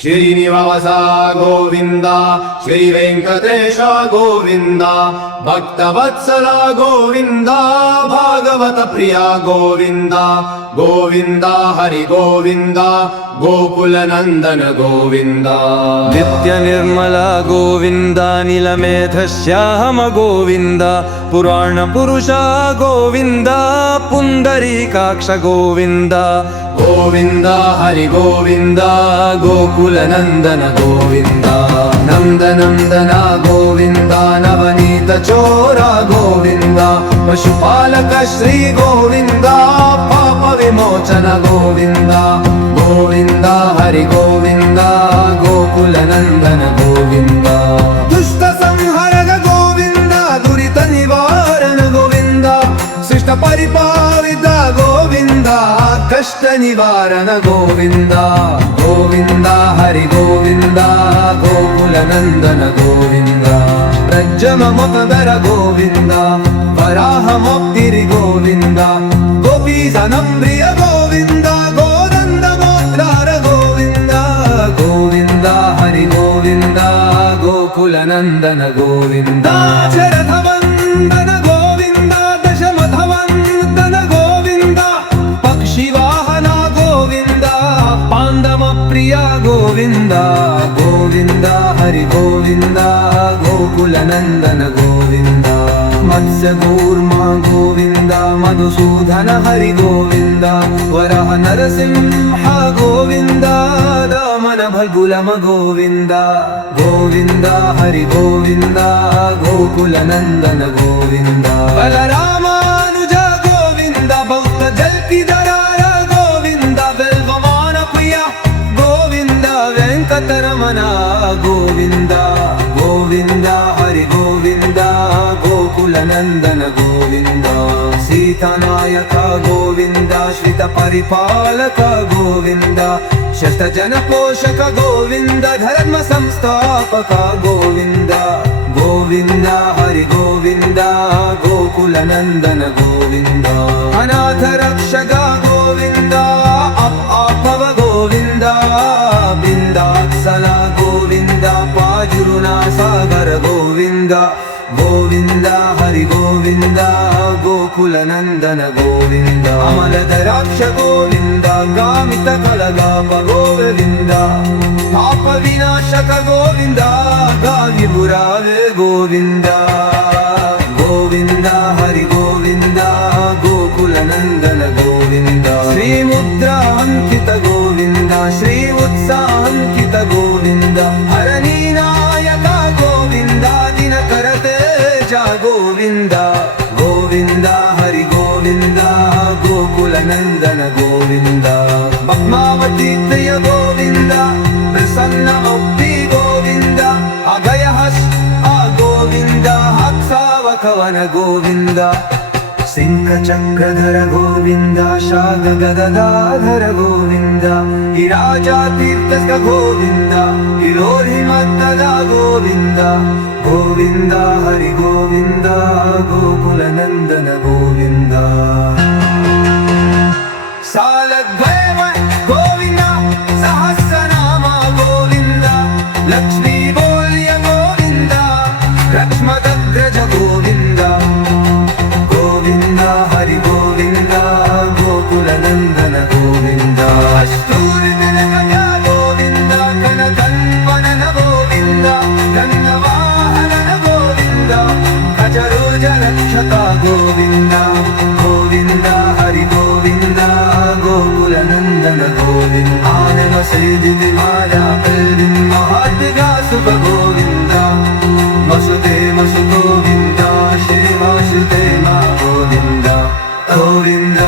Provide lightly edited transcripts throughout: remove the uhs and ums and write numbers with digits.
ಶ್ರೀನಿವಾಸ ಗೋವಿಂದ ಶ್ರೀ ವೆಂಕಟೇಶ ಗೋವಿಂದ ಭಕ್ತವತ್ಸಲ ಗೋವಿಂದ ಭಾಗವತ ಪ್ರಿಯ ಗೋವಿಂದ ಗೋವಿಂದ ಹರಿ ಗೋವಿಂದ ಗೋಕುಲ ನಂದನ ಗೋವಿಂದ ನಿತ್ಯ ನಿರ್ಮಲ ಗೋವಿಂದ ನೀಲಮೇಧ ಶ್ಯಾಮ ಗೋವಿಂದ ಪುರಾಣ ಪುರುಷ ಗೋವಿಂದ ಪುಂಡರೀಕಾಕ್ಷ ಗೋವಿಂದ ಗೋವಿಂದ ಹರಿ ಗೋವಿಂದ ಗೋಕುಲ ನಂದನ ಗೋವಿಂದ ನಂದನಂದನ ಗೋವಿಂದ ನವನೀತ ಚೋರ ಗೋವಿಂದ ಪಶುಪಾಲಕ ಶ್ರೀ ಗೋವಿಂದ ಪಾಪ ವಿಮೋಚನ ಗೋವಿಂದ ಗೋವಿಂದ ಹರಿ ಗೋವಿಂದ ಗೋಕುಲ ನಂದನ ಗೋವಿಂದ ದುಷ್ಟ ಸಂಹರಗ ಗೋವಿಂದ ದುರಿತ ನಿವಾರಣ ಗೋವಿಂದ ಶಿಷ್ಟ ಪರಿಪಾಲಿತ ಗೋವಿಂದ ಕಷ್ಟ ನಿವಾರಣ ಗೋವಿಂದ ಗೋವಿಂದ ಹರಿ ಗೋವಿಂದ ಗೋಕುಲ ನಂದನ ಗೋವಿಂದ ಪ್ರಜ್ಜಮ ಮೊಕದರ ಗೋವಿಂದ ವರಾಹ ಮೊಕ್ತಿರಿ ಗೋವಿಂದ ಗೋಪೀಸ ನಂಬ್ರಿಯ ಗೋವಿಂದ ಗೋದಂಡ ಮೋತ್ರಾರ ಗೋವಿಂದ ಗೋವಿಂದ ಹರಿ ಗೋವಿಂದ ಗೋಕುಲ ನಂದನ ಗೋವಿಂದ ಶರಥ ವಂದನ ಗೋವಿಂದ ದಶಮಥ ವಂದನ ಗೋವಿಂದ ಪಕ್ಷಿ ವಾಹನ ಗೋವಿಂದ ಪಾಂಡವ ಪ್ರಿಯ ಗೋವಿಂದ ಗೋವಿಂದ ಹರಿ ಗೋವಿಂದ ಗೋಕುಲ ನಂದನ ಗೋವಿಂದ ಮತ್ಸ್ಯ ಕೂರ್ಮ ಗೋವಿಂದ ಮಧುಸೂದನ ಹರಿ ಗೋವಿಂದ ವರಹ ನರಸಿಂಹ ಗೋವಿಂದ ದಾಮನ ಭಲ್ಗುಲಮ ಗೋವಿಂದ ಗೋವಿಂದ ಹರಿ ಗೋವಿಂದ ಗೋಕುಲ ನಂದನ ಗೋವಿಂದ ಬಲರಾಮಾನುಜ ಗೋವಿಂದ ಬೌದ್ಧ ಜಲ್ಕಿದರಾರ ಗೋವಿಂದ ಬೆಲ್ವಮಾನ ಪ್ರಿಯ ಗೋವಿಂದ ವೆಂಕಟರಮಣ ಗೋವಿಂದ ಗೋವಿಂದ ಹರಿ ಗೋವಿಂದ ಗೋಕುಲ ನಂದನ ಗೋವಿಂದ ಸೀತಾನಾಯಕ ಗೋವಿಂದ ಶ್ರಿತ ಪರಿಪಾಲಕ ಗೋವಿಂದ ಶತ ಜನ ಪೋಷಕ ಗೋವಿಂದ ಧರ್ಮ ಸಂಸ್ಥಾಪಕ ಗೋವಿಂದ ಗೋವಿಂದ ಹರಿ ಗೋವಿಂದ ಗೋಕುಲ ನಂದನ ಗೋವಿಂದ ಅನಾಥ ರಕ್ಷಕ ಗೋವಿಂದ ಅಪವ ಗೋವಿಂದ ಬಿಂದಾತ್ಸಲ ಗೋವಿಂದ ಪಾಜುರುನ ಸಾಗರ ಗೋವಿಂದ ಗೋವಿಂದ ಹರಿ ಗೋವಿಂದ ಗೋಕುಲ ನಂದನ ಗೋವಿಂದ ಅಮಲದರಾಕ್ಷ ಗೋವಿಂದ ಗಾಮಿತ ಕಳಗಾಪ ಗೋವಿಂದ ಪಾಪ ವಿನಾಶಕ ಗೋವಿಂದ ಗಾವಿ ಪುರಾವೆ ಗೋವಿಂದ ಗೋವಿಂದ ಹರಿ ಗೋವಿಂದ ಗೋಕುಲ ನಂದನ ಗೋವಿಂದ ಶ್ರೀ ಮುದ್ರಾ ಅಂಕಿತ ಗೋವಿಂದ ಶ್ರೀ ಉತ್ಸಾಹ ಅಂಕಿತ ಗೋವಿಂದ ಹರಣಿ ನಾಯಕ ಗೋವಿಂದ ದಿನಕರ ತೇಜ ಗೋವಿಂದ ಗೋವಿಂದ ಹರಿ ಗೋವಿಂದ ಗೋಕುಲ ನಂದನ ಗೋವಿಂದ ಪದ್ಮಾವತಿ ಪ್ರಿಯ ಗೋವಿಂದ ಪ್ರಸನ್ನ ಮುಕ್ತಿ ಗೋವಿಂದ ಅಭಯ ಆ ಗೋವಿಂದ ಹಕ್ಸಾವಕವನ ಗೋವಿಂದ ಸಿಂಹ ಚಕ್ರಧರ ಗೋವಿಂದ ಶಾಗ ಗದಾಧರ ಗೋವಿಂದ ಹಿರಾಜ ತೀರ್ಥಸ್ಕ ಗೋವಿಂದ ಹಿರೋಧಿ ಮತ್ತದ ಗೋವಿಂದ ಗೋವಿಂದ ಹರಿ ಗೋವಿಂದ ಗೋಕುಲ ನಂದನ ಗೋವಿಂದ ಸಾಲದ್ವಯ ಗೋವಿಂದ ಸಹಸ್ರನಾಮ ಗೋವಿಂದ ಲಕ್ಷ್ಮೀ ಬೋಲ್ಯ ಗೋವಿಂದ ಲಕ್ಷ್ಮದಗ್ರಜ ಗೋವಿಂದ ಗೋವಿಂದ ಹರಿ ಗೋವಿಂದ ಗೋಕುಲ ನಂದನ ಗೋವಿಂದ ಅಷ್ಟೂರಿ ಜನಕ ಗೋವಿಂದ ಕನಕನ್ವನನ ಗೋವಿಂದ ಗಂಗವಾಹನನ ಗೋವಿಂದ ಖಜರೋಜ ರಕ್ಷಕ ಗೋವಿಂದ ಗೋವಿಂದ ಹರಿ ಗೋವಿಂದ ಗೋಕುಲ ನಂದನ ಗೋವಿಂದ ಆನನ ಸೇದಿ ವಿಮಾನ ಕಲ್ವಿನ್ ಮಹಾದ್ವಿಗ ಸುಖ ಗೋವಿಂದ ಮಸುದೇ ಮಸು ಗೋವಿಂದ ಶ್ರೀವಾಸುದೇವ ಗೋವಿಂದ ಗೋವಿಂದ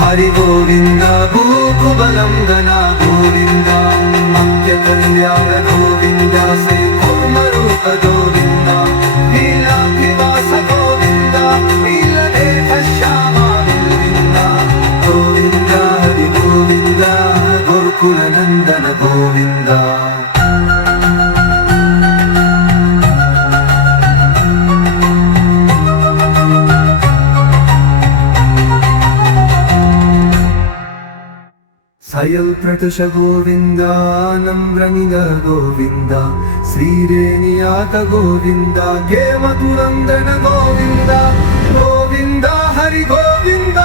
ಹರಿ ಗೋವಿಂದ ಭೂಕುಬಲಂಗನ ಗೋವಿಂದ ಮತ್ಯ ಕಲ್ಯಾಣ ಗೋವಿಂದ ಶ್ರೀ ಕೂರ್ಮರೂಪ ಗೋವಿಂದ ನೀಲಾದ್ರಿವಾಸ ಗೋವಿಂದ ನೀಲದೇಹ ಶ್ಯಾಮ ಗೋವಿಂದ ಗೋವಿಂದ ಹರಿ ಗೋವಿಂದ ಗೋಕುಲ ನಂದನ ಗೋವಿಂದ ಅಯಲ್ ಪ್ರತುಷ ಗೋವಿಂದ ನಮ್ರನಿಗ ಗೋವಿಂದ ಶ್ರೀರೇಣಿಯಾತ ಗೋವಿಂದ ಕೇಮತುರಂದನ ಗೋವಿಂದ ಗೋವಿಂದ ಹರಿ ಗೋವಿಂದ